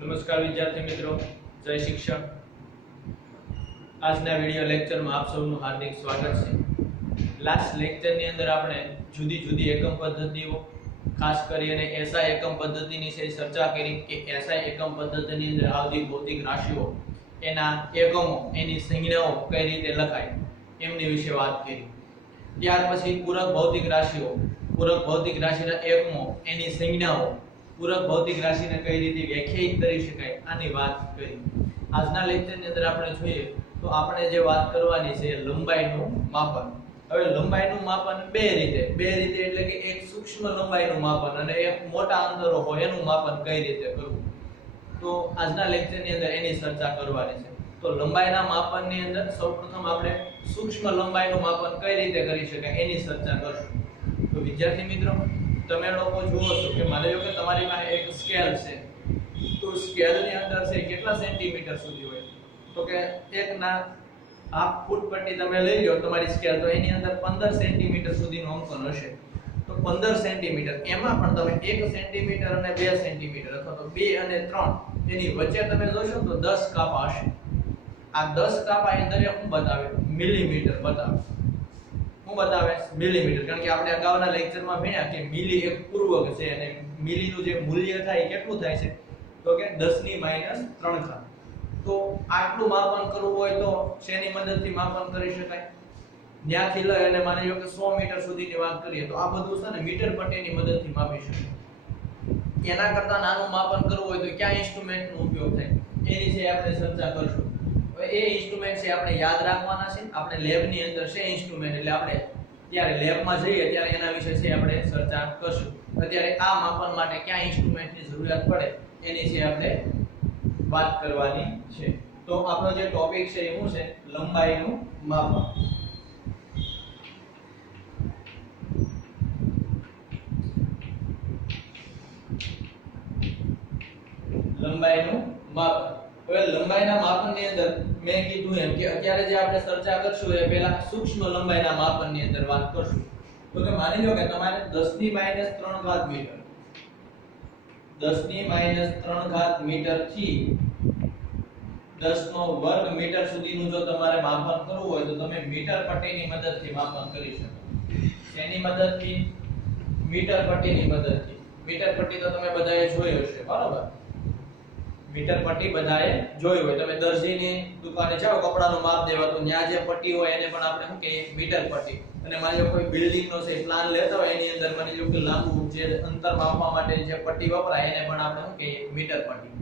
નમસ્કાર વિદ્યાર્થી મિત્રો, જય શિક્ષક। આજના વિડિયો લેક્ચરમાં આપ સૌનું હાર્દિક સ્વાગત છે। લાસ્ટ લેક્ચરની અંદર આપણે જુદી જુદી એકમ પદ્ધતિઓ, ખાસ કરીને એસઆઈ એકમ પદ્ધતિની વિશે ચર્ચા કરી કે એસઆઈ એકમ પદ્ધતિની અંદર આવતી ભૌતિક રાશિઓ, એના એકમો, એની સંજ્ઞાઓ કઈ રીતે લખાય એમની વિશે વાત કરી। ત્યાર પછી પૂરક ભૌતિક રાશિઓ, પૂરક ભૌતિક રાશિના એકમો, એની સંજ્ઞાઓ, પૂરક ભૌતિક રાશિને કઈ રીતે વ્યાખ્યાયિત કરી શકાય આની વાત કરી। આજના લેક્ચરની અંદર આપણે જોઈએ તો આપણે જે વાત કરવાની છે લંબાઈનું માપન। હવે લંબાઈનું માપન બે રીતે એટલે કે એક સૂક્ષ્મ લંબાઈનું માપન અને એક મોટા અંતરો હોય એનું માપન કઈ રીતે કરવું, તો આજના લેક્ચરની અંદર એની ચર્ચા કરવાની છે। તો લંબાઈના માપનની અંદર સૌપ્રથમ આપણે સૂક્ષ્મ લંબાઈનું માપન કઈ રીતે કરી શકાય એની ચર્ચા કરશું। તો વિદ્યાર્થી મિત્રો, તમે લોકો જુઓ છો કે માની લો કે તમારી પાસે એક સ્કેલ છે, તો સ્કેલની અંદર છે કેટલા સેન્ટીમીટર સુધી હોય, તો કે એકના હાફ ફૂટ પટ્ટી તમે લઈ લો તમારી સ્કેલ, તો એની અંદર 15 સેન્ટીમીટર સુધીનું અંકન હશે। તો 15 સેન્ટીમીટર, એમાં પણ તમે 1 સેન્ટીમીટર અને 2 સેન્ટીમીટર અથવા તો 2 અને 3 એની વચ્ચે તમે જોશો તો 10 કાપા હશે। આ 10 કાપા એ દરેક શું બતાવે? મિલીમીટર બતાવે। શું બતાવે? મિલીમીટર। કારણ કે આપણે અગાઉના લેક્ચરમાં ભણ્યા કે મિલી એક પૂર્વક છે અને મિલીનું જે મૂલ્ય થાય કેટલું થાય છે, તો કે 10⁻³ ઘાત। તો આટલું માપન કરવું હોય તો શેની મદદથી માપન કરી શકાય? ત્યાંથી લઈ અને માની લો કે 100 મીટર સુધીની વાત કરીએ તો આ બધું છે ને મીટર પટ્ટીની મદદથી માપી શકાય। એના કરતા નાનું માપન કરવું હોય તો કયા ઇન્સ્ટ્રુમેન્ટનો ઉપયોગ થાય એની છે આપણે ચર્ચા કરશું। હવે એ ઇન્સ્ટ્રુમેન્ટ છે આપણે યાદ રાખવાના છે। આપણે લેબની અંદર છે ઇન્સ્ટ્રુમેન્ટ, એટલે આપણે ત્યારે લેબમાં જઈએ ત્યારે એના વિશે છે આપણે ચર્ચા કરશું। અત્યારે આ માપન માટે કયા ઇન્સ્ટ્રુમેન્ટની જરૂરિયાત પડે એની છે આપણે વાત કરવાની છે। તો આપણો જે ટોપિક છે એ શું છે? લંબાઈનું માપન। લંબાઈનું માપન। હવે લંબાઈના માપનની અંદર મેં કીધું એમ કે અત્યારે જે આપણે ચર્ચા કરશું એ પહેલા સૂક્ષ્મ લંબાઈના માપનની અંદર વાત કરશું। તો કે માની લો કે તમારે 10⁻³ ઘાત મીટર, 10⁻³ ઘાત મીટર થી 10² મીટર સુધીનું જો તમારે માપન કરવું હોય તો તમે મીટર પટ્ટીની મદદથી માપન કરી શકો। શેની મદદથી? મીટર પટ્ટીની મદદથી। મીટર પટ્ટી તો તમે બધાએ જોઈ હશે, બરાબર? મીટર પટ્ટી બધાએ જોઈ હોય। તમે દરજીની દુકાને જાઓ કપડાનું માપ દેવા, તો ત્યાં જે પટ્ટી હોય એને પણ આપણે શું કહીએ? મીટર પટ્ટી। અને માની લો કોઈ બિલ્ડિંગનો છે પ્લાન લેતા હોય એની અંદર માની લો કે લાંબુ જે અંતર માપવા માટે જે પટ્ટી વપરાય એને પણ આપણે શું કહીએ? મીટર પટ્ટી।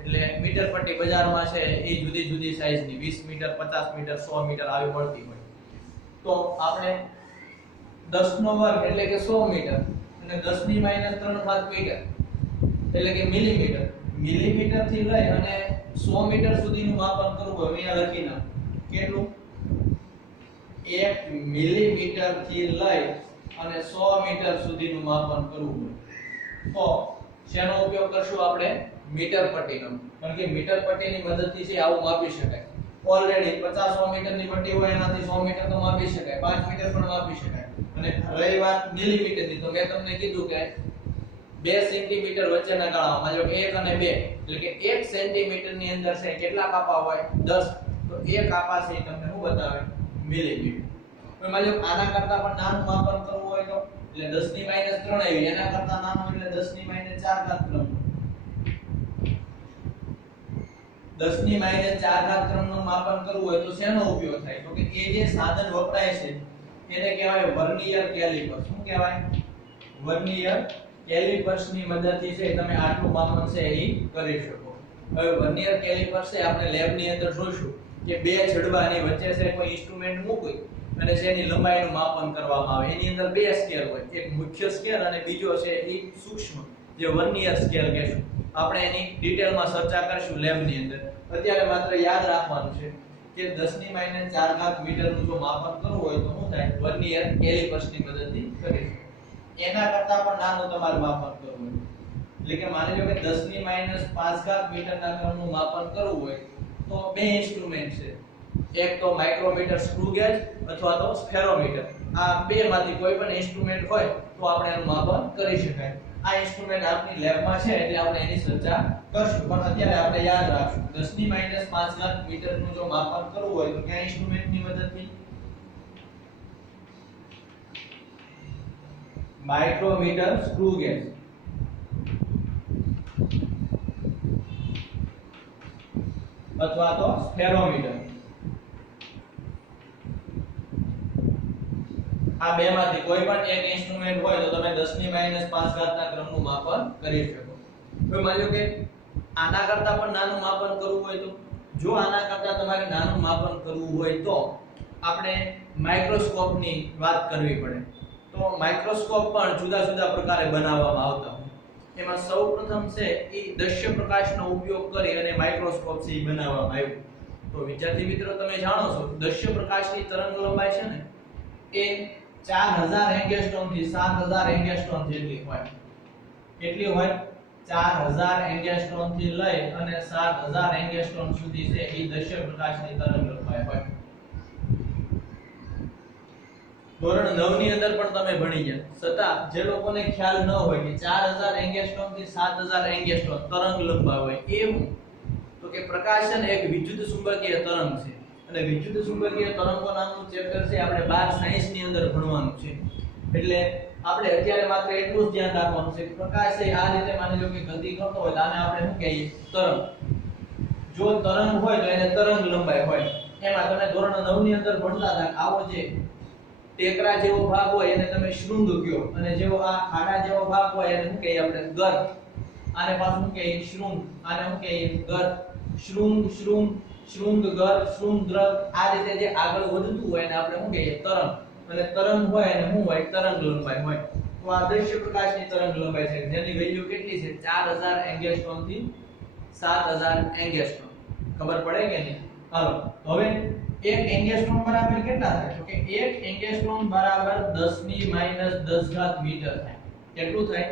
એટલે મીટર પટ્ટી બજારમાં છે એ જુદી જુદી સાઈઝની 20 મીટર, 50 મીટર, 100 મીટર આવી મળતી હોય। તો આપણે 10² એટલે કે 100 મીટર અને 10⁻³ ઘાત મીટર એટલે કે મિલીમીટર, મિલીમીટર થી લઈ અને 100 મીટર સુધીનું માપન કરવું હોય અહીંયા લખી નાખ કેટલું? 1 મિલીમીટર થી લઈ અને 100 મીટર સુધીનું માપન કરવું હોય તો શેનો ઉપયોગ કરશું આપણે? મીટર પટ્ટીનો। કારણ કે મીટર પટ્ટીની મદદથી છે આવું માપી શકાય। ઓલરેડી 50-100 મીટરની પટ્ટી હોય એનાથી 100 મીટર તો માપી શકાય, 5 મીટર પણ માપી શકાય। અને રહી વાત મિલીમીટરની, તો મેં તમને કીધું કે 2 સેન્ટીમીટર વચ્ચેના ગાળા, માની લો કે 1 અને 2 એટલે કે 1 સેન્ટીમીટર ની અંદર છે કેટલા કાપા હોય? 10। તો એ કાપા છે તમને શું બતાવે? મિલીમીટર। હવે માની લો આના કરતા પણ નાનું માપન કરવું હોય તો એટલે 10⁻³ આવી, એના કરતા નાનું એટલે 10⁻⁴ નું 10⁻⁴ નું માપન કરવું હોય તો શેનો ઉપયોગ થાય? તો કે એ જે સાધન વપરાય છે એને કહેવાય વર્નિયર કેલિપર। શું કહેવાય? વર્નિયર કેલિપર્સ ની મદદથી છે તમે આટલું માપન છે એ કરી શકો। હવે વર્નિયર કેલિપર છે આપણે લેબની અંદર જોઈશું કે બે છેડવાની વચ્ચે છે કોઈ ઇન્સ્ટ્રુમેન્ટ મૂકી અને જેની લંબાઈનું માપન કરવામાં આવે। એની અંદર બે સ્કેલ હોય, એક મુખ્ય સ્કેલ અને બીજો છે એ સૂક્ષ્મ જે વર્નિયર સ્કેલ કહેશું। આપણે એની ડિટેલમાં ચર્ચા કરીશું લેબની અંદર। અત્યારે માત્ર યાદ રાખવાનું છે કે 10⁻⁴ ઘાત મીટરનું જો માપન કરવું હોય તો શું થાય? વર્નિયર કેલિપર્સની મદદથી કરીશું। એના કરતા પણ નાનું તમારે માપન કરવું હોય એટલે કે માની લો કે 10⁻⁵ ઘાત મીટરના ક્રમનું માપન કરવું હોય તો બે ઇન્સ્ટ્રુમેન્ટ છે, એક તો માઇક્રોમીટર સ્ક્રૂ ગેજ અથવા તો સ્ફેરોમીટર। આ બે માંથી કોઈ પણ ઇન્સ્ટ્રુમેન્ટ હોય તો આપણે એનું માપન કરી શકાય। આ ઇન્સ્ટ્રુમેન્ટ આપની લેબમાં છે એટલે આપણે એની ચર્ચા કરશું, પણ અત્યારે આપણે યાદ રાખશું 10 ની -5 ઘાત મીટર નું જો માપન કરવું હોય તો કયા ઇન્સ્ટ્રુમેન્ટની મદદથી? માઇક્રોમીટર, સ્ક્રૂ ગેજ અથવા તો સ્ફેરોમીટર. આ બેમાંથી કોઈ પણ એક ઇન્સ્ટ્રુમેન્ટ હોય તો તમે 10 ની -5 ઘાતના ક્રમનું માપન કરી શકો. હવે માની લો કે આના કરતા પણ નાનું માપન કરવું હોય તો, જો આના કરતા તમારે નાનું માપન કરવું હોય તો આપણે માઇક્રોસ્કોપની વાત કરવી પડે. તો માઇક્રોસ્કોપ પણ જુદા જુદા પ્રકારે બનાવવામાં આવતા હોય. એમાં સૌપ્રથમ છે એ દ્રશ્ય પ્રકાશનો ઉપયોગ કરી અને માઇક્રોસ્કોપ છે બનાવવામાં આવ્યું. તો વિદ્યાર્થી મિત્રો તમે જાણો છો દ્રશ્ય પ્રકાશની તરંગ લંબાઈ છે ને એ 4000 એંગસ્ટ્રોમ થી 7000 એંગસ્ટ્રોમ જેટલી હોય. કેટલી હોય? 4000 એંગસ્ટ્રોમ થી લઈ અને 7000 એંગસ્ટ્રોમ સુધી છે એ દ્રશ્ય પ્રકાશની તરંગ લંબાઈ હોય. ધોરણ 9 ની અંદર પણ તમે ભણી ગયા. છતાં જે લોકોને ખ્યાલ ન હોય કે 4000 એંગસ્ટ્રોમ થી 7000 એંગસ્ટ્રોમ તરંગ લંબાઈ હોય એ શું? તો કે પ્રકાશ એક વિદ્યુત ચુંબકીય તરંગ છે અને વિદ્યુત ચુંબકીય તરંગો નામનું ચેપ્ટર છે આપણે 12 સાયન્સ ની અંદર ભણવાનું છે. એટલે આપણે અત્યારે માત્ર એટલું જ ધ્યાન રાખવાનું છે કે પ્રકાશ એ આ રીતે માની લો કે ગતિ કરતો હોય તો આને આપણે શું કહીએ? તરંગ. જો તરંગ હોય તો એને તરંગ લંબાઈ હોય. એમાં તમે ધોરણ 9 ની અંદર ભણતા હતા આવો જે ટેકરા જેવો ભાગ હોય એને તમે શૃંગ કહો અને જેવો આ ખાડા જેવો ભાગ હોય એને શું કહીએ આપણે? ગર્ત. આને પાછું શું કહીએ? શૃંગ. આને શું કહીએ? ગર્ત. શૃંગ, શૃંગ, શૃંગ, ગર્ત, શૃંગ, દ્રત. આ રીતે જે આગળ વધતું હોય એને આપણે શું કહીએ? તરંગ. અને તરંગ હોય અને શું હોય? તરંગ લંબાઈ હોય. તો આ દ્રશ્ય પ્રકાશની તરંગ લંબાઈ છે જેની વેલ્યુ કેટલી છે? 4000 એંગસ્ટ્રોમ થી 7000 એંગસ્ટ્રોમ. ખબર પડે કે નહીં? હાલો હવે 1 એંગસ્ટ્રોમ બરાબર કેટલા થાય? તો કે 1 એંગસ્ટ્રોમ બરાબર 10 ની -10 ઘાત મીટર થાય. કેટલું થાય?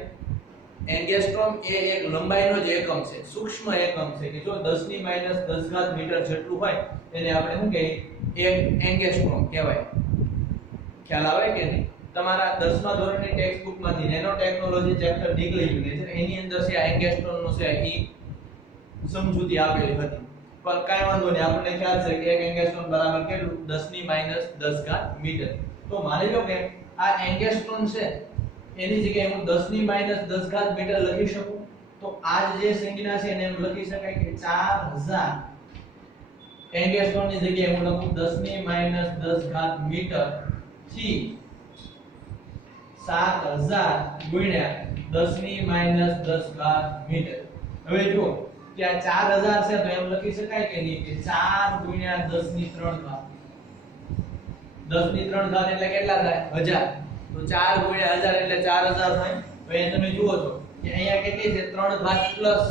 એંગસ્ટ્રોમ એ એક લંબાઈનો જ એકમ છે, સૂક્ષ્મ એકમ છે કે જો 10 ની -10 ઘાત મીટર જેટલું હોય એને આપણે શું કહીએ? 1 એંગસ્ટ્રોમ કહેવાય. ખ્યાલ આવે કે નહીં? તમારા 10મા ધોરણની ટેક્સ્ટ બુકમાંથી નેનો ટેકનોલોજી ચેપ્ટર નીકળી ગયું છે એની અંદર છે આ એંગસ્ટ્રોમનો છે ઈ સમજૂતી આપેલી હતી. પણ કાઈ વાંધો નહીં, આપણને ખ્યાલ છે કે 1 એંગસ્ટ્રોમ બરાબર કેટલું? 10 ની -10 ઘાત મીટર. તો માની લો કે આ એંગસ્ટ્રોમ છે એની જગ્યાએ હું 10 ની -10 ઘાત મીટર લખી શકું. તો આ જે સંજ્ઞા છે એને એમ લખી શકાય કે 4000 એંગસ્ટ્રોમની જગ્યાએ હું લખું 10 ની -10 ઘાત મીટર થી 7000 ગુણ્યા 10 ની -10 ઘાત મીટર. હવે જો ત્યાં 4000 છે તો એમ લખી શકાય કે નહીં કે 4 ગુણ્યા 10 ની 3 ઘાત. 10 ની 3 ઘાત એટલે કેટલા થાય? 1000. તો 4 ગુણ્યા 1000 એટલે 4000 થાય. તો અહીંયા તમે જુઓ છો કે અહીંયા કેટલી છે? 3 ઘાત પ્લસ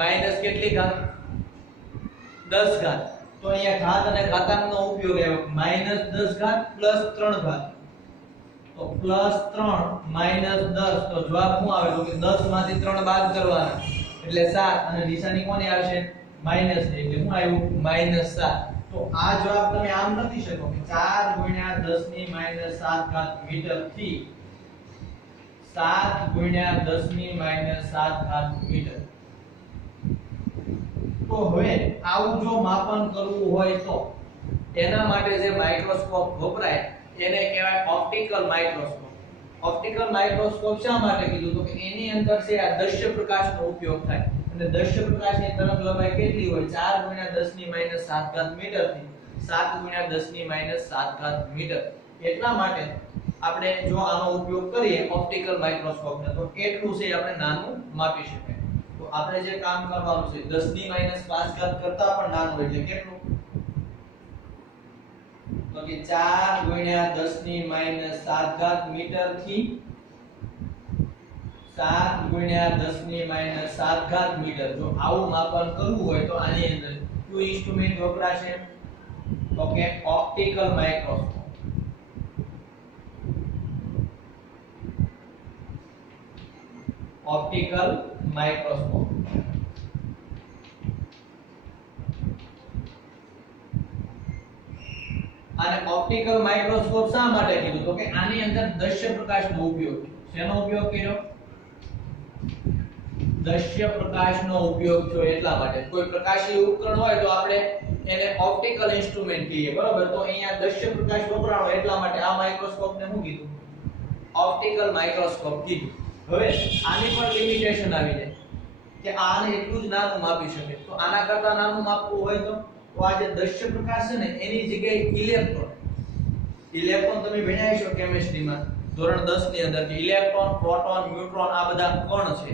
માઈનસ કેટલી ઘાત? 10 ઘાત. તો અહીંયા ઘાત અને ઘાતાંકનો ઉપયોગ આવ્યો. -10 ઘાત પ્લસ 3 ઘાત. તો +3 -10 તો જવાબ શું આવે? તો કે 10 માંથી 3 બાદ કરવાના એટલે 7 અને નિશાની કોની આવશે? માઈનસ એટલે શું આવ્યું? -7. તો આ જવાબ તમે આમ લખી શકો કે 4 ગુણ્યા 10 ની -7 ઘાત મીટર થી 7 ગુણ્યા 10 ની -7 ઘાત મીટર. તો હવે આવું જો માપન કરવું હોય તો એના માટે જે માઇક્રોસ્કોપ વપરાય એને કહેવાય ઓપ્ટિકલ માઇક્રોસ્કોપ. ઓપ્ટિકલ માઇક્રોસ્કોપ શા માટે કીધું? તો કે એની અંદર છે આ દ્રશ્ય પ્રકાશનો ઉપયોગ થાય અને દ્રશ્ય પ્રકાશની તરંગ લંબાઈ કેટલી હોય? 4 ગુણ્યા 10 ની -7 ઘાત મીટર થી 7 ગુણ્યા 10 ની -7 ઘાત મીટર. એટલા માટે આપણે જો આનો ઉપયોગ કરીએ ઓપ્ટિકલ માઇક્રોસ્કોપને તો કેટલું છે આપણે નાનું માપી શકાય. તો આપણે જે કામ કરવાનું છે 10 ની -5 ઘાત કરતા પણ નાનું એટલે કેટલું? તો કે 4 ગુણ્યા 10 ની -7 ઘાત મીટર થી 7 ગુણ્યા 10 ની -7 ઘાત મીટર. જો આવું માપન કરવું હોય તો આની અંદર કયું ઇન્સ્ટ્રુમેન્ટ વપરાશે? તો કે ઓપ્ટિકલ માઇક્રોસ્કોપ. Optical microscope. અને ઓપ્ટિકલ માઇક્રોસ્કોપ શા માટે કીધું તો કે આની અંદર દ્રશ્ય પ્રકાશનો ઉપયોગ શેનો ઉપયોગ કર્યો દ્રશ્ય પ્રકાશનો ઉપયોગ થયો એટલા માટે કોઈ પ્રકાશી ઉપકરણ હોય તો આપણે એને ઓપ્ટિકલ ઇન્સ્ટ્રુમેન્ટ કહીએ બરોબર તો અહીંયા દ્રશ્ય પ્રકાશ વપરાણો એટલા માટે આ માઇક્રોસ્કોપને શું કીધું ઓપ્ટિકલ માઇક્રોસ્કોપ કીધું હવે આની પણ લિમિટેશન આવી જાય કે આને એટલું જ નાનું માપી શકે તો આના કરતા નાનું માપવું હોય તો આ જે દ્રશ્ય પ્રકાશ છે ને એની જગ્યાએ ઇલેક્ટ્રોન તમે ભણ્યા છો કેમિસ્ટ્રીમાં ધોરણ 10 ની અંદર કે ઇલેક્ટ્રોન પ્રોટોન ન્યુટ્રોન આ બધા કણ છે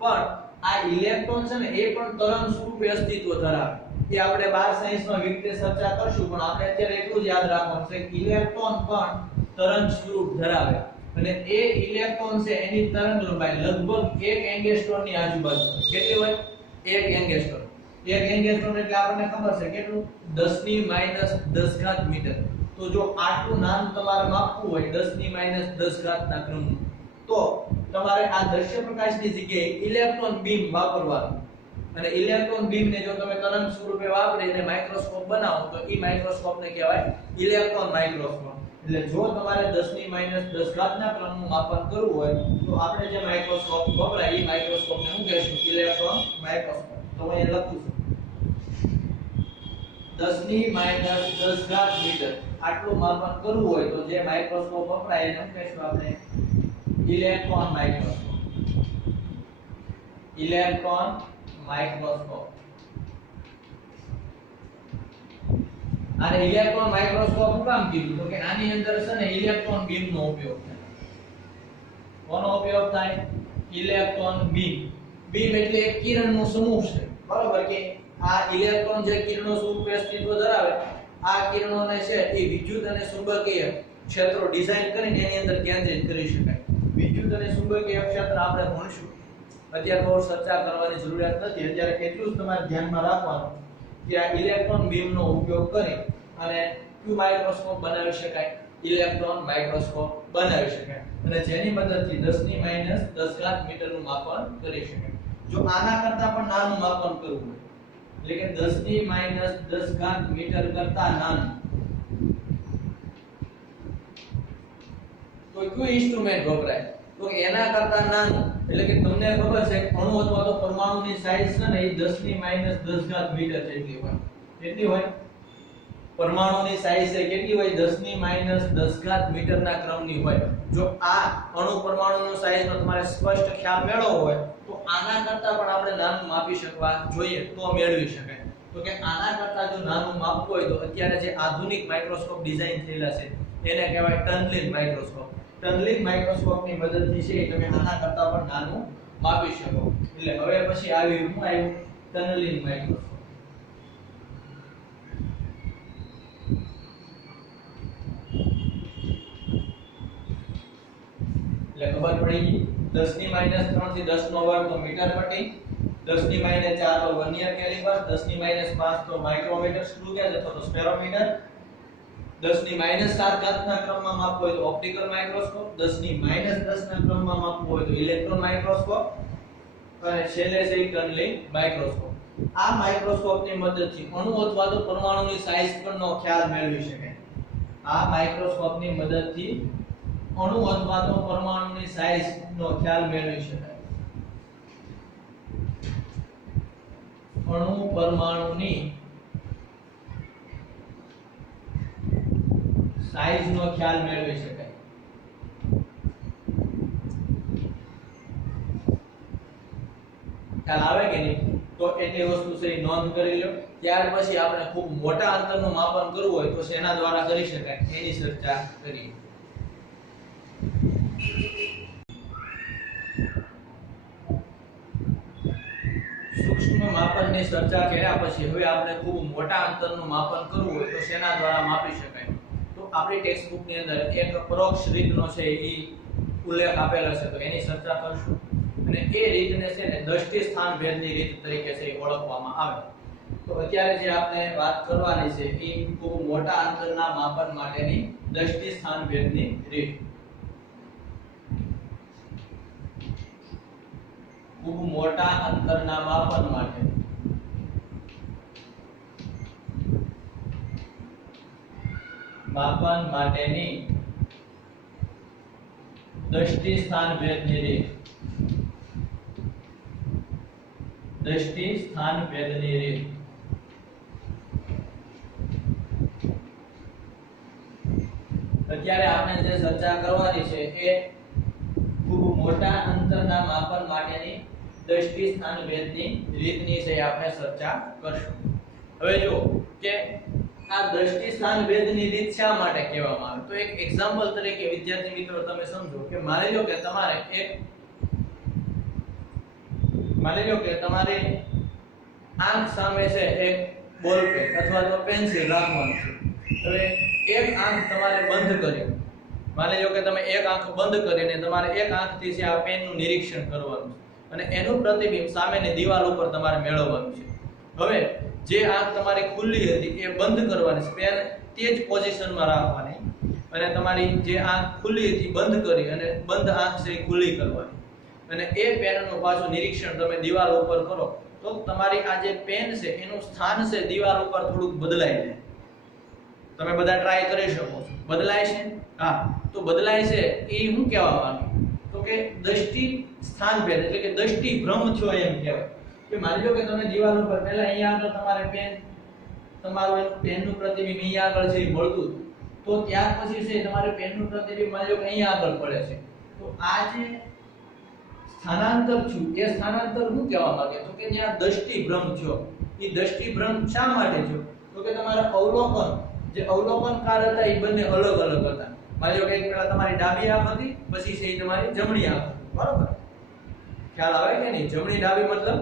પણ આ ઇલેક્ટ્રોન છે ને એ પણ તરંગ સ્વરૂપે અસ્તિત્વ ધરાવે એ આપણે 12 સાયન્સમાં વિગતે ચર્ચા કરશું પણ આપણે અત્યારે એટલું જ યાદ રાખવાનું છે કે ઇલેક્ટ્રોન પણ તરંગ સ્વરૂપ ધરાવે અને એ ઇલેક્ટ્રોન છે એની તરંગ લંબાઈ લગભગ 1 એંગસ્ટ્રોમ ની આજુબાજુ કેટલી હોય 1 એંગસ્ટ્રોમ 1 એંગસ્ટ્રોમ એટલે આપણને ખબર છે કેટલું 10 ની -10 મીટર તો જો આટલું નાનું તમારે માપવું હોય 10 ની -10 ના ક્રમનું તો તમારે આ દ્રશ્ય પ્રકાશની જગ્યાએ ઇલેક્ટ્રોન બીમ વાપરવાનું અને ઇલેક્ટ્રોન બીમ ને જો તમે તરંગ સ્વરૂપે વાપરીને માઇક્રોસ્કોપ બનાવો તો ઈ માઇક્રોસ્કોપને કહેવાય ઇલેક્ટ્રોન માઇક્રોસ્કોપ એટલે જો તમારે 10 ની -10 ના ક્રમનું માપન કરવું હોય તો આપણે જે માઇક્રોસ્કોપ વપરાય ઈ માઇક્રોસ્કોપને શું કહેશું ઇલેક્ટ્રોન માઇક્રોસ્કોપ તો હું અહીં લખું છું 10 ની -10 મીટર આટલું માપન કરવું હોય તો જે માઇક્રોસ્કોપ વપરાય એને શું કહેશું આપણે ઇલેક્ટ્રોન માઇક્રોસ્કોપ અને ઇલેક્ટ્રોન માઇક્રોસ્કોપ શું કામ કીધું તો કે આની અંદર છે ને ઇલેક્ટ્રોન બીમ નો ઉપયોગ થાય કોનો ઉપયોગ થાય ઇલેક્ટ્રોન બીમ એટલે એક કિરણનો સમૂહ છે બરાબર કે આ ઇલેક્ટ્રોન જે કિરણો સ્વરૂપે અસ્તિત્વ ધરાવે આ કિરણોને છે એ વિદ્યુત અને ચુંબકીય ક્ષેત્રો ડિઝાઇન કરીને એની અંદર કેન્દ્રિત કરી શકાય વિદ્યુત અને ચુંબકીય ક્ષેત્ર આપણે ભણશું અત્યારે બહુ ચર્ચા કરવાની જરૂરિયાત નથી અત્યારે એટલું જ તમારે ધ્યાનમાં રાખવાનું કે આ ઇલેક્ટ્રોન બીમનો ઉપયોગ કરી અને ક્યુ માઇક્રોસ્કોપ બનાવી શકાય ઇલેક્ટ્રોન માઇક્રોસ્કોપ બનાવી શકાય અને જેની મદદથી 10 ની -10 મીટરનું માપન કરી શકાય જો આના કરતા પણ નાનું માપન કરવું હોય એટલે કે 10 ની -10 મીટર કરતા નાનું તો કયું ઇન્સ્ટ્રુમેન્ટ વપરાય તો એના કરતા નાનું એટલે કે તમને ખબર છે અણુ અથવા તો પરમાણુની સાઈઝ છે ને એ 10 ની -10 મીટર જેટલી હોય કેટલી હોય પરમાણુની સાઈઝ છે કેટલી હોય 10 ની -10 મીટરના ક્રમની હોય જો આ અણુ પરમાણુનો સાઈઝનો તમારે સ્પષ્ટ ખ્યાલ મેળવવો હોય તો આના કરતા પણ આપણે નાનું માપી શકવા જોઈએ તો મેળવી શકાય તો કે આના કરતા જો નાનું માપવું હોય તો અત્યારે જે આધુનિક માઇક્રોસ્કોપ ડિઝાઇન થયેલા છે એને કહેવાય ટનલિંગ માઇક્રોસ્કોપ ટનલિંગ માઇક્રોસ્કોપની મદદથી છે તમે આના કરતા પણ નાનું માપી શકો એટલે હવે પછી આવ્યું ટનલિંગ માઇક્રોસ્કોપ એટલે ખબર પડી ગઈ 10 ની -3 થી 10 નો વર્ગ તો મીટર પટી 10 ની -4 તો વર્નિયર કેલિપર 10 ની -5 તો માઇક્રોમીટર સ્ક્રૂ ગેજ અથવા તો સ્પેરોમીટર 10 ની -7 ના ક્રમમાં માપવું હોય તો ઓપ્ટિકલ માઇક્રોસ્કોપ 10 ની -10 ના ક્રમમાં માપવું હોય તો ઇલેક્ટ્રોન માઇક્રોસ્કોપ અને છેલ્લે છે ટનલિંગ માઇક્રોસ્કોપ આ માઇક્રોસ્કોપની મદદથી અણુ અથવા તો પરમાણુની સાઈઝ પરનો ખ્યાલ મેળવી શકાય આ માઇક્રોસ્કોપની મદદથી અણુ અથવા તો પરમાણુની સાઈઝનો ખ્યાલ મેળવી શકાય અણુ પરમાણુની સાઈઝનો ખ્યાલ મેળવી શકાય ખ્યાલ આવે કે નહીં તો એટલી વસ્તુ છે નોંધ કરી લો ત્યાર પછી આપણે ખૂબ મોટા અંતરનું માપન કરવું હોય તો શેના દ્વારા કરી શકાય એની ચર્ચા કરીએ સૂક્ષ્મ માપનની ચર્ચા કર્યા પછી હવે આપણે ખૂબ મોટા અંતરનું માપન કરવું હોય તો શેના દ્વારા માપી શકાય તો આપણી ટેક્સ્ટ બુક ની અંદર એક પરોક્ષ રીતનો છે એ ઉલ્લેખ આપેલો છે તો એની ચર્ચા કરશું અને એ રીતને છે ને દ્રષ્ટિ સ્થાન ભેદની રીત તરીકે છે ઓળખવામાં આવે તો અત્યારે જે આપણે વાત કરવાની છે એ ખૂબ મોટા અંતરના માપન માટેની દ્રષ્ટિ સ્થાન ભેદની રીત ખૂબ મોટા અંતરના માપન માટે માપન માટેની દ્રષ્ટિ સ્થાન ભેદની રીત, દ્રષ્ટિ સ્થાન ભેદની રીત. અત્યારે આપણે જે ચર્ચા કરવાની છે એ ખૂબ મોટા અંતરના માપન માટેની દ્રષ્ટિ સ્થાન ભેદની રીતની છે આપણે ચર્ચા કરશું. હવે જો કે આ દ્રષ્ટિ સ્થાન ભેદની રીત શા માટે કહેવામાં આવે, તો એક એક્ઝામ્પલ તરીકે વિદ્યાર્થી મિત્રો તમે સમજો કે માની લો કે તમારે આંખ સામે છે એક બોલ પેન અથવા તો પેન્સિલ રાખવાનું છે. હવે એક આંખ તમારે બંધ કરી, માની લો કે તમે એક આંખ બંધ કરીને તમારે એક આંખથી છે આ પેનનું નિરીક્ષણ કરવાનું છે અને એનું પ્રતિબિંબ સામેની દિવાલ ઉપર તમારે મેળવવાનું છે. હવે જે આંખ તમારી ખુલ્લી હતી એ બંધ કરવાની છે, પેન તે જ પોઝિશનમાં રાખવાની અને તમારી જે આંખ ખુલ્લી હતી બંધ કરી અને બંધ આંખ છે ખુલ્લી કરવાની અને એ પેનનું પાછું નિરીક્ષણ તમે દિવાલ ઉપર કરો તો તમારી આ જે પેન છે એનું સ્થાન છે દિવાલ ઉપર થોડુંક બદલાય છે. તમે બધા ટ્રાય કરી શકો છો. બદલાય છે? હા. તો બદલાય છે એ શું કહેવાનું, તો કે દ્રષ્ટિ સ્થાન ભેદ એટલે કે દ્રષ્ટિ ભ્રમ થયો એમ કહેવાય. કે માની લો કે તમે દિવાલ ઉપર પહેલા અહીંયા આગળ તમારે તમારું એનું પેનનું પ્રતિબિંબ અહીંયા આગળ છે મળતું, તો ત્યાર પછી છે તમારે પેનનું પ્રતિબિંબ માની લો કે અહીંયા આગળ પડે છે. તો આ જે સ્થાનાંતર થયું એ સ્થાનાંતર શું કહેવા માંગે, તો કે ત્યાં દ્રષ્ટિ ભ્રમ થયો. એ દ્રષ્ટિ ભ્રમ શા માટે થયો, તો કે તમારા જે અવલોકનકાર હતા એ બંને અલગ અલગ હતા. માની લો કે એક પેલા તમારી ડાબી આંખ હતી, પછી છે તમારી જમણી આંખ હતી. બરોબર? ખ્યાલ આવે કે નહીં? જમણી ડાબી મતલબ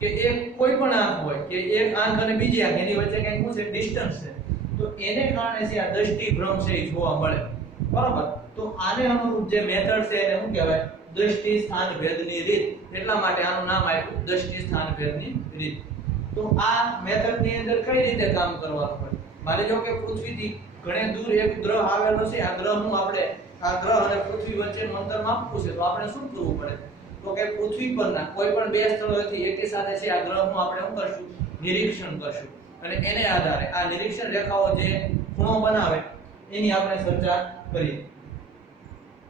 કે એક કોઈ પણ આંખ હોય કે એક આંખ અને બીજી આંખ એની વચ્ચે કંઈક શું છે, ડિસ્ટન્સ છે, તો એને કારણે છે આ દ્રષ્ટિ ભ્રમ છે એ જોવા મળે. બરોબર? તો આને અનુરૂપ જે મેથડ છે એને શું કહેવાય, દ્રષ્ટિ સ્થાન ભેદની રીત. એટલા માટે આનું નામ આપ્યું દ્રષ્ટિ સ્થાન ભેદની રીત. તો આ મેથડ ની અંદર કઈ રીતે કામ કરવાનું હોય, માની લો કે પૃથ્વીથી ઘણે દૂર એક ગ્રહ આવેલો છે, આ ગ્રહનું આપણે આ ગ્રહ અને પૃથ્વી વચ્ચેનું અંતર માપવું છે, તો આપણે શું કરવું પડે, તો કે પૃથ્વી પરના કોઈ પણ બે સ્થળોએથી એકી સાથે છે આ ગ્રહનું આપણે શું કરશું, નિરીક્ષણ કરશું અને એને આધારે આ નિરીક્ષણ રેખાઓ જે ખૂણો બનાવે એની આપણે ચર્ચા કરીએ.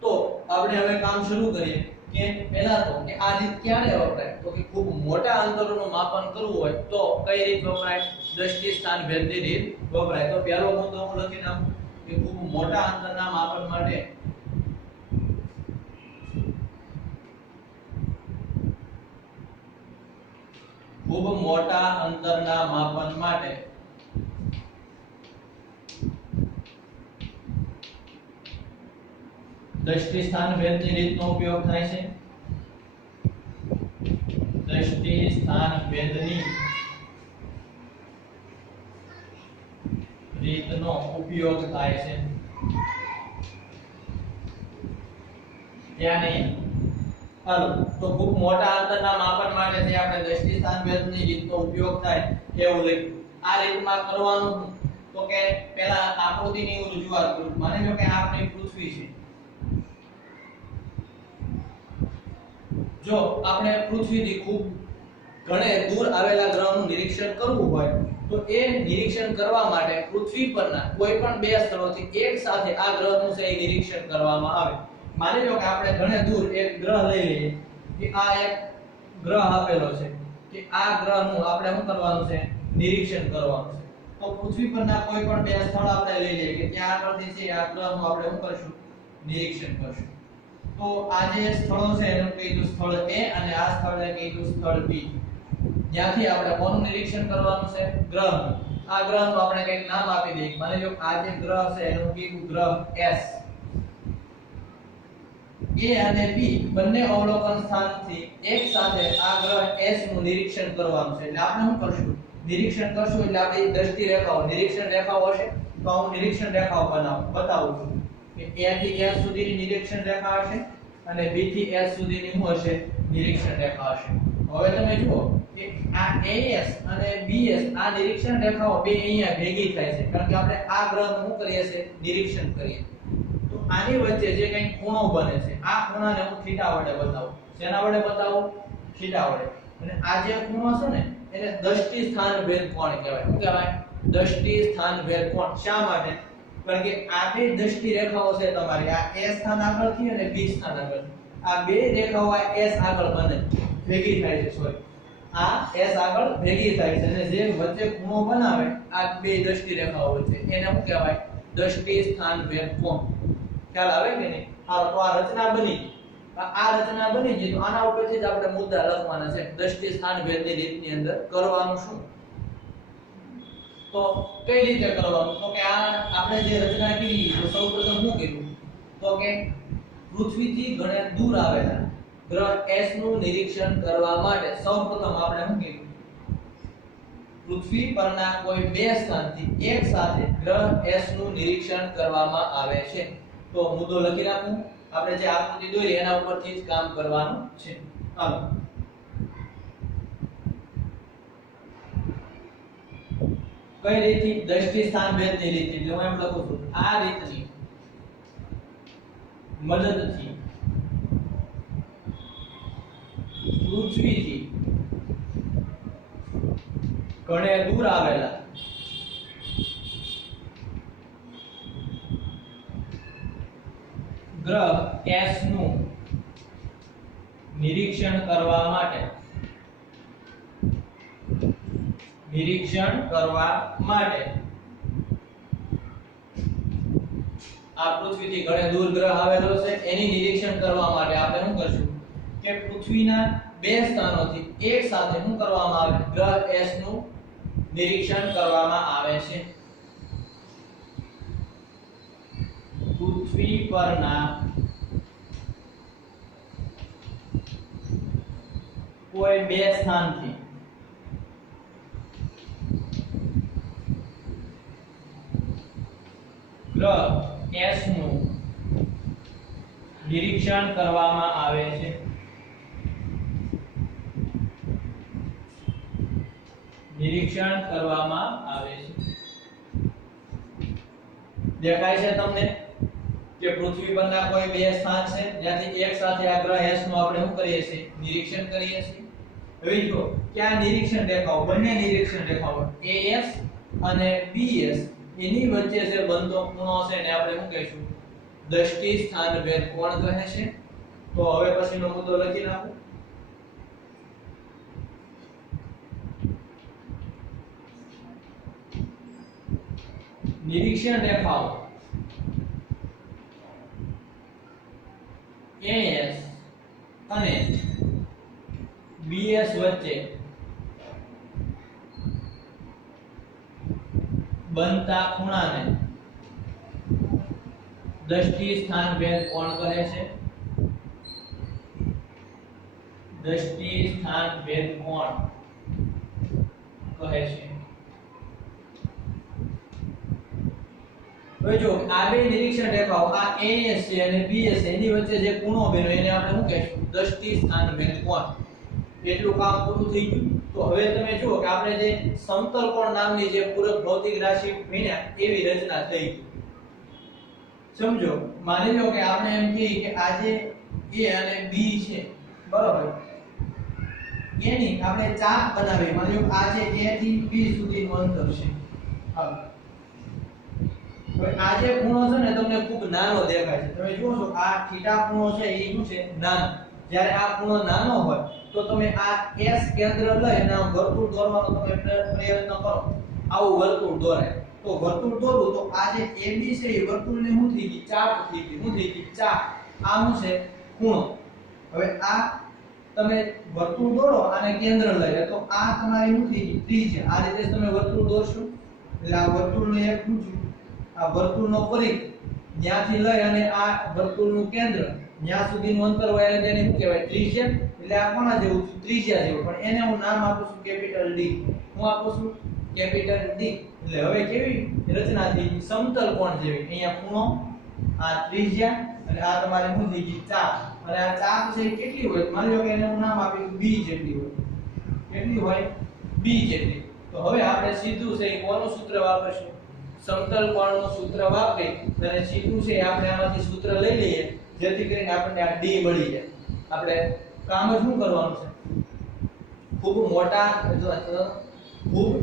તો આપણે હવે કામ શરૂ કરીએ કે પહેલા તો કે આ રીત ક્યારે વપરાય, તો કે ખૂબ મોટા અંતરોનું માપન કરવું હોય તો કઈ રીત વપરાય, દ્રષ્ટિ સ્થાન ભેદની રીત વપરાય. તો પહેલો મુદ્દો હું લખી નાખું કે ખૂબ મોટા અંતરના માપન માટે ખૂબ મોટા અંતરના માપન માટે દ્રષ્ટિ સ્થાન ભેદની રીતનો ઉપયોગ થાય છે. દ્રષ્ટિ સ્થાન ભેદની રીતનો ઉપયોગ થાય છે. ત્યાં નહીં. હાલો, તો ખૂબ મોટા અંતરના માપન માટે જે આપણે દ્રષ્ટિ સ્થાન ભેદની રીતનો ઉપયોગ થાય એવું લખ્યું. આ રીતમાં કરવાનું તો કે પહેલા આકૃતિની હું રજૂઆત કરું. માની લો કે આપણી પૃથ્વી છે. જો આપણે પૃથ્વીથી ખૂબ ઘણે દૂર આવેલા ગ્રહનું નિરીક્ષણ કરવું હોય તો એ નિરીક્ષણ કરવા માટે પૃથ્વી પરના કોઈ પણ બે સ્થળોથી એક સાથે આ ગ્રહનું છે નિરીક્ષણ કરવામાં આવે. માની લો કે આપણે ઘણે દૂર એક ગ્રહ લઈ લઈએ કે આ એક ગ્રહ આપેલો છે કે આ ગ્રહનું આપણે શું કરવાનું છે, નિરીક્ષણ કરવાનું છે. તો પૃથ્વી પરના કોઈ પણ બે સ્થળ આપણે લઈ લઈએ કે ત્યાં આગળથી છે આ ગ્રહનું આપણે શું કરશું, નિરીક્ષણ કરશું. તો આ જે સ્થળો છે એનું કીધું સ્થળ A અને આ સ્થળને કીધું સ્થળ B. જ્યાંથી આપણે કોનું નિરીક્ષણ કરવાનું છે, ગ્રહનું. આ ગ્રહનું આપણે કંઈક નામ આપી દઈએ. માની લો આ જે ગ્રહ છે એનું કીધું ગ્રહ S. A અને B બંને અવલોકન સ્થાનથી એક સાથે આ ગ્રહ S નું નિરીક્ષણ કરવાનું છે. એટલે આપણે શું કરશું, નિરીક્ષણ કરશું એટલે આપણી દ્રષ્ટિ રેખાઓ, નિરીક્ષણ રેખાઓ હશે તો હું નિરીક્ષણ રેખાઓ બતાવું છું કે A થી S સુધીની નિરીક્ષણ રેખા હશે અને B થી S સુધીની શું હશે, નિરીક્ષણ રેખા હશે. હવે તમે જુઓ કે આ AS અને BS આ નિરીક્ષણ રેખાઓ બે અહીંયા ભેગી થાય છે કારણ કે આપણે આ ગ્રહનું શું કરીએ છીએ, નિરીક્ષણ કરીએ. તો આની વચ્ચે જે કંઈ ખૂણો બને છે આ ખૂણાને હું થીટા વડે બતાવું. શેના વડે બતાવું, થીટા વડે. અને આ જે ખૂણો છે ને એને દ્રષ્ટિ સ્થાન ભેદ કોણ કહેવાય. શું કહેવાય, દ્રષ્ટિ સ્થાન ભેદ કોણ. શા માટે, કારણ કે આ બે દ્રષ્ટિ રેખાઓ છે તમારી, આ A સ્થાન આગળથી અને B સ્થાન આગળ, આ બે રેખાઓ આ S આગળ બને ભેગી થાય છે, સોરી આ S આગળ ભેગી થાય છે અને જે વચ્ચે ખૂણો બનાવે આ બે દ્રષ્ટિ રેખાઓ વચ્ચે એને શું કહેવાય? દ્રષ્ટિ સ્થાન ભેદ કોણ. ખ્યાલ આવે કે નહીં? હા, તો આ રચના બની ગઈ. આ રચના બની ગઈ તો આના ઉપરથી જ આપણે મુદ્દા લખવાના છે. દ્રષ્ટિ સ્થાન ભેદની રીતની અંદર કરવાનું શું? તો કઈ રીતે કરવાનું? તો કે આ આપણે જે રચના કરી તો સૌપ્રથમ શું કર્યું? તો કે પૃથ્વીથી ઘણે દૂર આવેલા ગ્રહ S નું નિરીક્ષણ કરવા માટે સૌપ્રથમ આપણે શું કર્યું? પૃથ્વી પરના કોઈ બે સ્થાનથી એક સાથે ગ્રહ S નું નિરીક્ષણ કરવામાં આવે છે. તો મુદ્દો લખી રાખું, આપણે જે આકૃતિ દોરી એના ઉપરથી જ કામ કરવાનું છે. ચાલો કઈ રીતથી? દ્રષ્ટિ સ્થાન ભેદની રીત. એટલે હું એમ લખું છું, આ રીતની મદદથી પૃથ્વીથી ઘણે દૂર આવેલા ગ્રહ S નું નિરીક્ષણ કરવા માટે આ પૃથ્વીથી ઘણે દૂર ગ્રહ આવેલો છે એની નિરીક્ષણ કરવા માટે આપણે શું કરશું કે પૃથ્વીના બે સ્થાનોથી એક સાથે શું કરવામાં આવે? ગ્રહ S નું નિરીક્ષણ કરવામાં આવે છે. પૃથ્વી પરના કોઈ બે સ્થાનથી ગ્રહ S નું નિરીક્ષણ કરવામાં આવે છે. દેખાય છે તમને કે પૃથ્વી પરના કોઈ બે સ્થાન છે જ્યાંથી એક સાથે આ ગ્રહ S નું આપણે શું કરીએ છીએ? નિરીક્ષણ કરીએ છીએ. હવે જો કે આ નિરીક્ષણ રેખાઓ, બંને નિરીક્ષણ રેખાઓ AS અને BS એની વચ્ચે જે બનતો ખૂણો છે ને આપણે શું કહીશું? દ્રષ્ટિ સ્થાન ભેદ કોણ કહે છે. તો હવે પછીનો મુદ્દો લખી નાખો. નિરીક્ષણ રેખાઓ AS અને BS વચ્ચે બનતા ખૂણાને દ્રષ્ટિ સ્થાન ભેદ કોણ કહે છે? દ્રષ્ટિ સ્થાન ભેદ કોણ કહે છે. હવે જો આ બે નિરીક્ષણ રેખાઓ આ AS છે અને BS છે એની વચ્ચે જે ખૂણો બન્યો એને આપણે શું કહીશું? દ્રષ્ટિ સ્થાન ભેદ કોણ. એટલું કામ પૂરું થઈ ગયું. તો હવે તમે જુઓ કે આપણે જે સમતલ કોણ નામની જે પૂરક ભૌતિક રાશિ ભણ્યા એવી રચના થઈ ગઈ. સમજો, માની લો કે આપણે એમ કહીએ કે આ જે A અને B છે, બરાબર, એની આપણે ચાપ બનાવી. માની લો આ જે A થી B સુધીનું અંતર છે. હવે આ જે ખૂણો છે ને તમને ખૂબ નાનો દેખાય છે. તમે જુઓ છો આ થીટા ખૂણો છે એ શું છે? નાનો. જ્યારે આ ખૂણો નાનો હોય તો તમે આ S કેન્દ્ર લઈ અને આ વર્તુળ દોરવાનો તમે પ્રયત્ન કરો. આવું વર્તુળ દોરાય. તો વર્તુળ દોરવું તો આ જે AB છે એ વર્તુળને શું થઈ ગઈ? ચાપ થઈ ગઈ. શું થઈ ગઈ? ચાપ. આ શું છે? ખૂણો. હવે આ તમે વર્તુળ દોરો અને કેન્દ્ર લઈ તો આ તમારી શું થઈ ગઈ? ત્રિજ્યા. આ રીતે તમે વર્તુળ દોરશો એટલે આ વર્તુળનું એક ઊંચું, આ વર્તુળનો પરિઘ જ્યાંથી લઈ અને આ વર્તુળનું કેન્દ્ર જ્યાં સુધીનું અંતર હોય એને તેને શું કહેવાય? ત્રિજ્યા. એટલે આ કોના જેવું? ત્રિજ્યા જેવું. પણ એને હું નામ આપું છું કેપિટલ D. હું આપું છું કેપિટલ D. એટલે હવે કેવી રચના થઈ ગઈ? સમતલ કોણ જેવી. અહીંયા ખૂણો, આ ત્રિજ્યા અને આ તમારે શું થઈ ગઈ? ચાપ. અને આ ચાપ છે કેટલી હોય? માની લો કે એને હું નામ આપ્યું B જેટલી હોય. કેટલી હોય? B જેટલી. તો હવે આપણે સીધું છે કોનું સૂત્ર વાપરશું? સમતલ કોણનું સૂત્ર વાપરી અને સીધું છે આપણે આમાંથી સૂત્ર લઈ લઈએ જેથી કરીને આપણને આ D મળી જાય. આપણે કામ જ શું કરવાનું છે? ખૂબ મોટા ખૂબ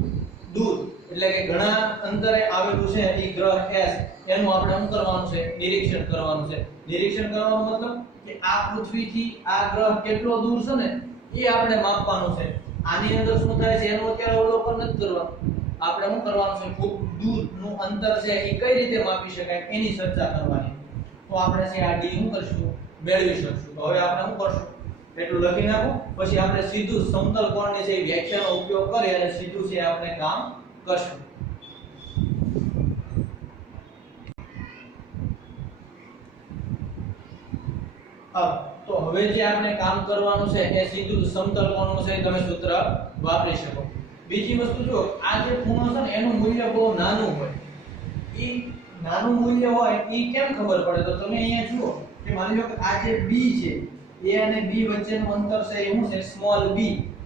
દૂર એટલે કે ઘણા અંતરે આવેલું છે એ ગ્રહ S એનું આપણે શું કરવાનું છે? નિરીક્ષણ કરવાનું છે. નિરીક્ષણ કરવાનો મતલબ કે આ પૃથ્વીથી આ ગ્રહ કેટલો દૂર છે ને એ આપણે માપવાનું છે. આની અંદર શું થાય છે એનું અત્યારે અવલોકન નથી કરવાનું. આપણે શું કરવાનું છે? ખૂબ દૂરનું અંતર છે એ કઈ રીતે માપી શકાય એની ચર્ચા કરવાની. તો આપણે છે આ d શું કરશું? મેળવી શકશું. તો હવે આપણે શું કરશું? એટલું લખી નાખો. પછી આપણે સીધું સમતલ કોણની છે વ્યાખ્યાનો ઉપયોગ કરી અને સીધું છે આપણે કામ કરશું. તો હવે જે આપણે કામ કરવાનું છે એ સીધું સમતલ કોણનું છે. તમે સૂત્ર વાપરી શકો. બીજી વસ્તુ જો આ જે ખૂણો છે ને એનું મૂલ્ય બહુ નાનું હોય. એ નાનું મૂલ્ય હોય એ કેમ ખબર પડે? તો તમે અહીંયા જુઓ કે માની લો કે આ જે b છે a અને b વચ્ચેનું અંતર છે એ શું છે? Small b.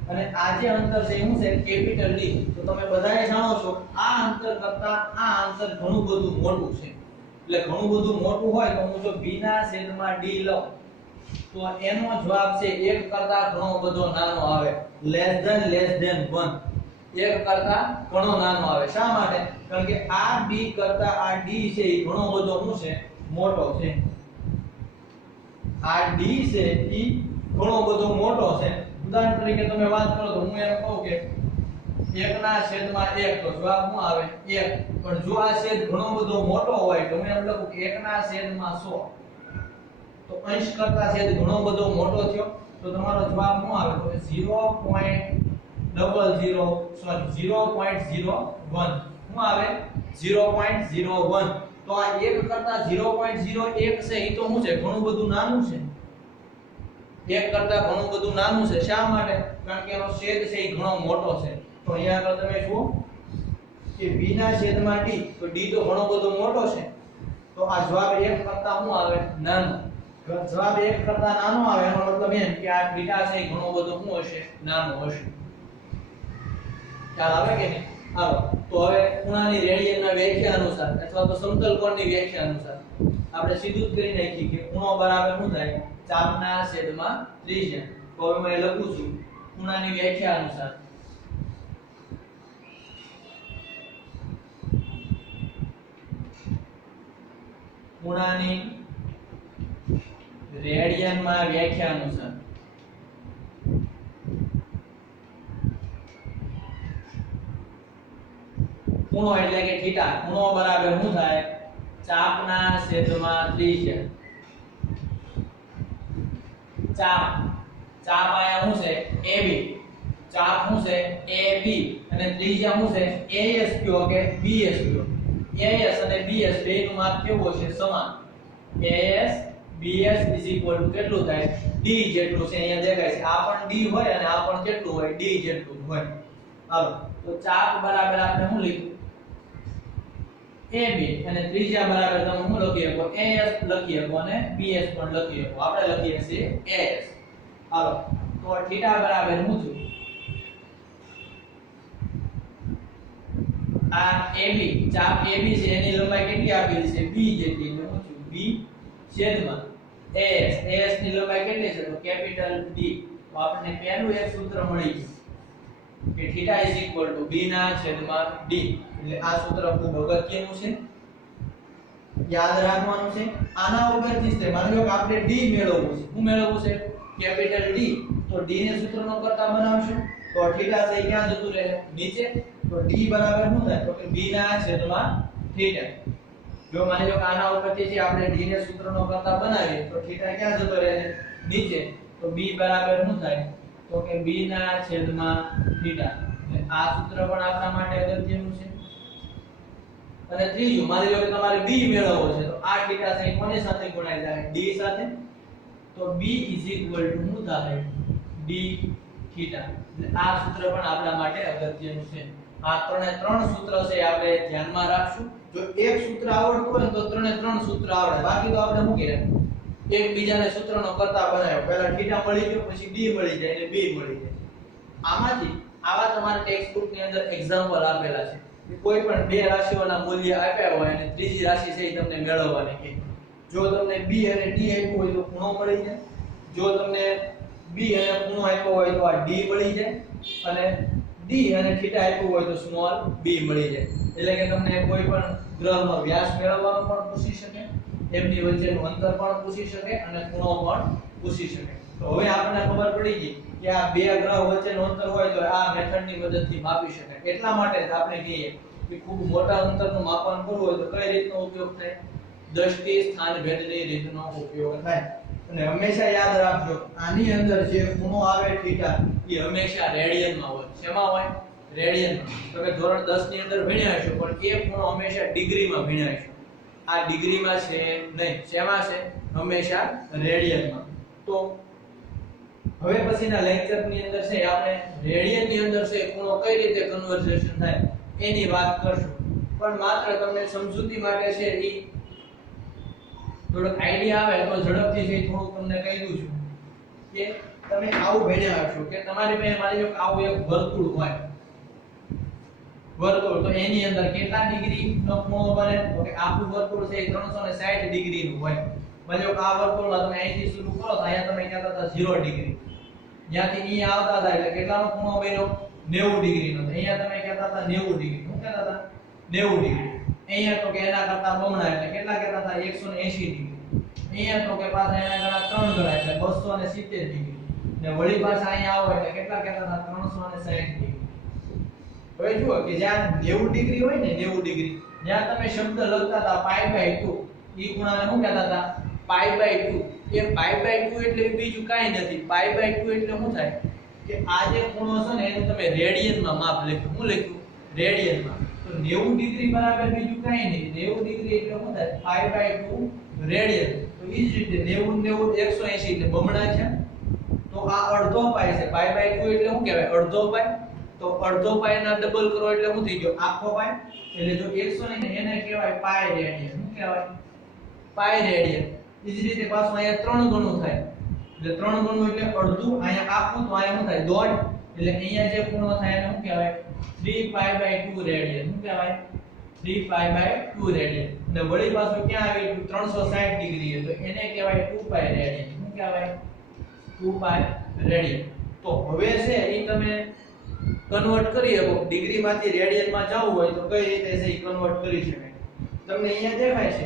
અને આ જે અંતર છે એ શું છે? Capital d. તો તમે બધાએ જાણો છો આ અંતર કરતા આ અંતર ઘણું બધું મોટું છે. એટલે ઘણું બધું મોટું હોય તો હું જો b ના છેદમાં d લઉં તો એનો જવાબ છે 1 કરતા ઘણો બધો નાનો આવે. Less than 1. 1 કરતા ઘણો નાનો આવે. શા માટે? કારણ કે આ b કરતા આ d છે એ ઘણો બધો શું છે? મોટો છે. આ d છે એ ઘણો બધો મોટો છે. ઉદાહરણ તરીકે તમે વાત કરો તો હું એમ કહું કે 1 ના છેદમાં 1 તો જવાબ શું આવે? 1. પણ જો આ છેદ ઘણો બધો મોટો હોય તો હું એમ લખું કે 1 ના છેદમાં 100 તો અંશ કરતા છેદ ઘણો બધો મોટો થયો તો તમારો જવાબ શું આવે? તો 0.01 શું આવે? 0.01. તો આ 1 કરતા 0.01 છે એ તો શું છે? ઘણું બધું નાનું છે. 1 કરતા ઘણું બધું નાનું છે. શા માટે? કારણ કે એનો છેદ છે એ ઘણો મોટો છે. તો અહીંયા આગળ તમે જુઓ કે b ના છેદમાં d તો d તો ઘણો બધો મોટો છે. તો આ જવાબ 1 કરતા શું આવે? નાનો. જવાબ 1 કરતા નાનો આવે એનો મતલબ એમ કે આ થીટા છે એ ઘણો બધો શું હશે? નાનો હશે. ખ્યાલ આવે કે નહીં? હાલો તો હવે ખૂણાની રેડિયનના વ્યાખ્યા અનુસાર અથવા તો સમતલ કોણની વ્યાખ્યા અનુસાર આપણે સીધું જ કરી નાખીએ કે ખૂણો બરાબર શું થાય? ચાપના છેદમાં ત્રિજ્યા. તો હવે હું લખું છું ખૂણાની વ્યાખ્યા અનુસાર ખૂણાની રેડિયનમાં વ્યાખ્યા અનુસાર ખૂણો એટલે કે થીટા. ખૂણો બરાબર શું થાય? ચાપના છેદમાં ત્રિજ્યા. ચાપ આયા શું છે? AB. ચાપ શું છે? AB અને ત્રિજ્યા શું છે? AS કયો કે BS કયો? AS અને BS બેયનું માપ કેવું છે? સમાન. AS BS કેટલું થાય? D જેટલું છે. અહીંયા દેખાય છે આ પણ D હોય અને આ પણ કેટલું હોય? D જેટલું હોય. હાલો તો ચાપ બરાબર આપણે શું લખ્યું? AB અને ત્રિજ્યા બરાબર તમે શું લખી શકો? AS લખી શકો અને BS પણ લખી શકો. આપણે લખીએ છીએ AS. હાલો તો થીટા બરાબર શું થયું? આ AB ચાપ AB છે એની લંબાઈ કેટલી આપેલી છે? b જેટલી. એટલે શું થયું? b છેદમાં AS ની લંબાઈ કેટલી છે? તો કેપિટલ D. તો આપણને પહેલું એક સૂત્ર મળી ગયું કે થીટા b ના છેદમાં d. એટલે આ સૂત્ર ખૂબ અગત્યનું છે. યાદ રાખવાનું છે. આના વગરથી જ માની લો કે આપણે d મેળવવું છે. શું મેળવવું છે? Capital D. તો d ને સૂત્રનો કરતા બનાવશું તો થીટા છે ક્યાં જતું રહે? નીચે. તો d બરાબર શું થાય? તો કે b ના છેદમાં થીટા. જો માની લો કે આના ઉપરથી જે આપણે d ને સૂત્રનો કરતા બનાવીએ તો થીટા ક્યાં જતો રહે? નીચે. તો b બરાબર શું થાય? તો કે b ના છેદમાં થીટા. એટલે આ સૂત્ર પણ આપણા માટે અગત્યનું છે. અને ત્રીજું માની લો કે તમારે b મેળવવો છે તો આ થીટા છે કોની સાથે ગુણાઈ જાય? d સાથે. તો b શું થાય? d theta. એટલે આ સૂત્ર પણ આપણા માટે અગત્યનું છે. આ ત્રણ સૂત્ર છે આપણે ધ્યાનમાં રાખશું. જો એક સૂત્ર આવડતું હોય તો ત્રણ સૂત્ર આવડે. બાકી તો આપણે મૂકી રાખીએ. એકબીજાને સૂત્રનો કરતા બનાવ્યો. પહેલા થીટા મળી ગયો, પછી d મળી જાય અને b મળી જાય. આમાંથી આવા તમારા ટેક્સ્ટ બુક ની અંદર એક્ઝામ્પલ આપેલા છે. કોઈ પણ બે રાશિઓના મૂલ્ય આપ્યા હોય અને ત્રીજી રાશિ છે એ તમને મેળવવાની છે. જો તમને b અને d આપ્યું હોય તો ખૂણો મળી જાય. જો તમને b અને ખૂણો આપ્યો હોય તો આ d મળી જાય અને d અને થીટા આપ્યું હોય તો સ્મોલ b મળી જાય. એટલે કે તમને કોઈ પણ ગ્રહનો વ્યાસ મેળવવાનું પણ પૂછી શકે, એમની વચ્ચેનું અંતર પણ પૂછી શકે અને ખૂણો પણ પૂછી શકે. તો હવે આપણને ખબર પડી ગઈ કે આ બે ગ્રહ વચ્ચેનું અંતર હોય તો આ મેથડની મદદથી માપી શકાય. એટલા માટે જ આપણે કહીએ કે ખૂબ મોટા અંતરનું માપન કરવું હોય તો કઈ રીતનો ઉપયોગ થાય? દ્રષ્ટિ સ્થાન ભેદની રીતનો ઉપયોગ થાય. અને હંમેશા યાદ રાખજો આની અંદર જે ખૂણો આવે થીટા એ હંમેશા રેડિયનમાં હોય. શેમાં હોય? રેડિયનમાં. તો કે ધોરણ 10 ની અંદર ભણ્યા હશો પણ એ ખૂણો હંમેશા ડિગ્રીમાં ભણ્યા હશો. આ ડિગ્રીમાં છે નહીં. શેમાં છે? હંમેશા રેડિયનમાં. તો હવે પછીના લેક્ચરની અંદર છે આપણે રેડિયનની અંદર છે ખૂણો કઈ રીતે કન્વર્ઝેશન થાય એની વાત કરશું. પણ માત્ર તમને સમજૂતી માટે છે ઈ થોડોક આઈડિયા આવે તો ઝડપથી છે થોડુંક તમને કહી દઉં છું કે તમે આવું ભણ્યા હશો કે તમારી પાસે માની લો કે આવું એક વર્તુળ હોય. વર્તુળ તો એની અંદર કેટલા ડિગ્રીનો ખૂણો બને? તો કે આખું વર્તુળ છે 360 ડિગ્રીનું હોય. માની લો કે આ વર્તુળમાં તમે અહીંથી શરૂ કરો તો અહીંયા તમે કહેતા હતા 0 ડિગ્રી. જ્યાંથી અહીં આવતા હતા એટલે કેટલાનો ખૂણો બન્યો? 90 ડિગ્રીનો. અહીંયા તમે કહેતા હતા 90 ડિગ્રી. શું કહેતા હતા? 90 ડિગ્રી. અહીંયા તો કે એના કરતા બમણા એટલે કેટલા કહેતા હતા? 180 ડિગ્રી. અહીંયા તો કે પાછા એના કરતા 3 ગણા એટલે 270 ડિગ્રી. ને વળી પાછા અહીંયા આવો એટલે કેટલા કહેતા હતા? 360 ડિગ્રી. હવે જુઓ કે જ્યાં 90 ડિગ્રી હોય ને 90 ડિગ્રી જ્યાં તમે શબ્દ લખતા હતા π/2 ઈ ખૂણાને શું કહેતા હતા? π/2. એ π/2 એટલે બીજું કાઈ નથી. π/2 એટલે શું થાય કે આ જે ખૂણો છે ને એનું તમે રેડિયનમાં માપ લખ્યું. શું લખ્યું? રેડિયનમાં. તો 90 ડિગ્રી બરાબર બીજું કાઈ નહીં. 90 ડિગ્રી એટલે શું થાય? π/2 રેડિયન. તો ઈ જ રીતે 90 180 એટલે બમણા છે. તો આ અડધો પાઈ છે. π/2 એટલે શું કહેવાય? અડધો પાઈ. તો અડધો પાઈ ના ડબલ કરો એટલે શું થઈ ગયો? આખો પાઈ. એટલે જો 100 ને એને કહેવાય પાઈ રેડિયન. શું કહેવાય? પાઈ રેડિયન. ઈ જ રીતે પાછું અહીંયા 3 ગણું થાય. એટલે 3 ગણું એટલે અડધું. અહીંયા આખું તો અહીંયા શું થાય? દોઢ. એટલે અહીંયા જે ખૂણો થાય એને શું કહેવાય? 3π/2 રેડિયન. શું કહેવાય? 3π/2 રેડિયન. અને વળી પાછું ક્યાં આવી ગયું? 360 ડિગ્રી તો એને કહેવાય 2π રેડિયન. શું કહેવાય? 2π રેડિયન. તો હવે છે ઈ તમે કન્વર્ટ કરી શકો. ડિગ્રીમાંથી રેડિયનમાં જવું હોય તો કઈ રીતે છે ઈ કન્વર્ટ કરી શકાય. તમને અહીંયા દેખાય છે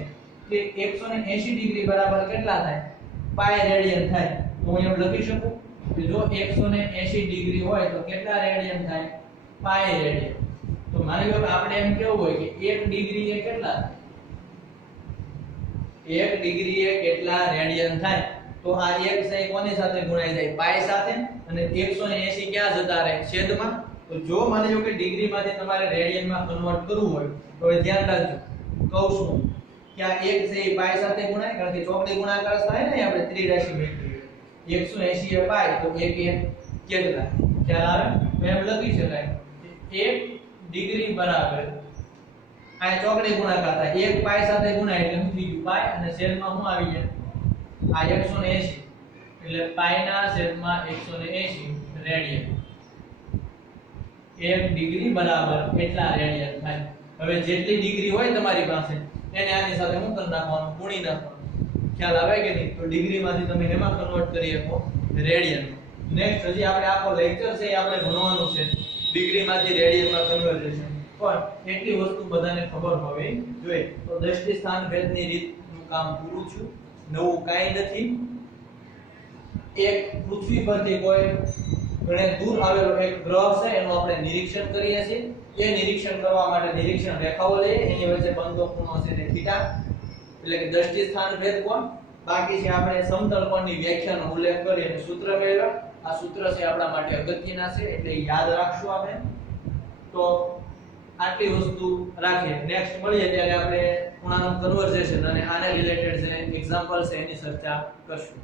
કે 180 ડિગ્રી બરાબર કેટલા થાય? પાઈ રેડિયન થાય. તો હું એમ લખી શકું કે જો 180 ડિગ્રી હોય તો કેટલા રેડિયન થાય? પાઈ રેડિયન. તો માની લો કે આપણે એમ કેવું હોય કે 1 ડિગ્રી એ કેટલા થાય? 1 ડિગ્રી એ કેટલા રેડિયન થાય? તો આ 1 છે કોની સાથે ગુણાઈ જાય? પાઈ સાથે. અને 180 ક્યાં જતા રહે? છેદમાં. તો જો માની લો કે ડિગ્રીમાંથી તમારે રેડિયનમાં કન્વર્ટ કરવું હોય તો હવે ધ્યાન રાખજો કૌંસમાં કે આ 1 છે એ પાઈ સાથે ગુણાય કારણ કે ચોકડી ગુણાકાર થાય ને આપણે ત્રિરાશી મેળવીએ. 180 એ પાઈ તો 1 કેટલા? ખ્યાલ આવે? તો એમ લખી શકાય 1 ડિગ્રી બરાબર આ ચોકડી ગુણાકાર થાય 1 પાઈ સાથે ગુણાય એટલે શું થઈ ગયું? પાઈ. અને છેદમાં શું આવી જાય? આ 180 એટલે પાઈ ના છેદમાં 180 રેડિયન. 1 ડિગ્રી બરાબર કેટલા રેડિયન થાય? હવે જેટલી ડિગ્રી હોય તમારી પાસે એને આની સાથે શું કરી નાખવાનું? ગુણી નાખવાનું. ખ્યાલ આવે કે નહીં? તો ડિગ્રીમાંથી તમે એમાં કન્વર્ટ કરી શકો રેડિયન. નેક્સ્ટ હજી આપણે આખો લેક્ચર છે એ આપણે ભણવાનું છે ડિગ્રીમાંથી રેડિયનમાં કન્વર્ઝેશન. પણ એટલી વસ્તુ બધાને ખબર હોવી જોઈએ. તો દ્રષ્ટિ સ્થાન ભેદની રીતનું કામ પૂરું છું. નવું કાઈ નથી. એક પૃથ્વી પરથી કોઈ ઘણે દૂર આવેલો એક ગ્રહ છે એનું આપણે નિરીક્ષણ કરીએ છીએ. એ નિરીક્ષણ કરવા માટે નિરીક્ષણ રેખાઓ લઈએ. એની વચ્ચે બનતો ખૂણો છે તે થીટા એટલે કે દ્રષ્ટિ સ્થાન ભેદ કોણ. બાકી છે આપણે સમતલ કોણની વ્યાખ્યાનો ઉલ્લેખ કરી અને સૂત્ર મેળવ્યા. આ સૂત્ર છે આપણા માટે અગત્યના છે એટલે યાદ રાખશું આપણે. તો આટલી વસ્તુ રાખીએ. નેક્સ્ટ મળીએ ત્યારે આપણે ખૂણાનું કન્વર્ઝેશન અને આને રિલેટેડ જે એક્ઝામ્પલ છે એની ચર્ચા કરશું.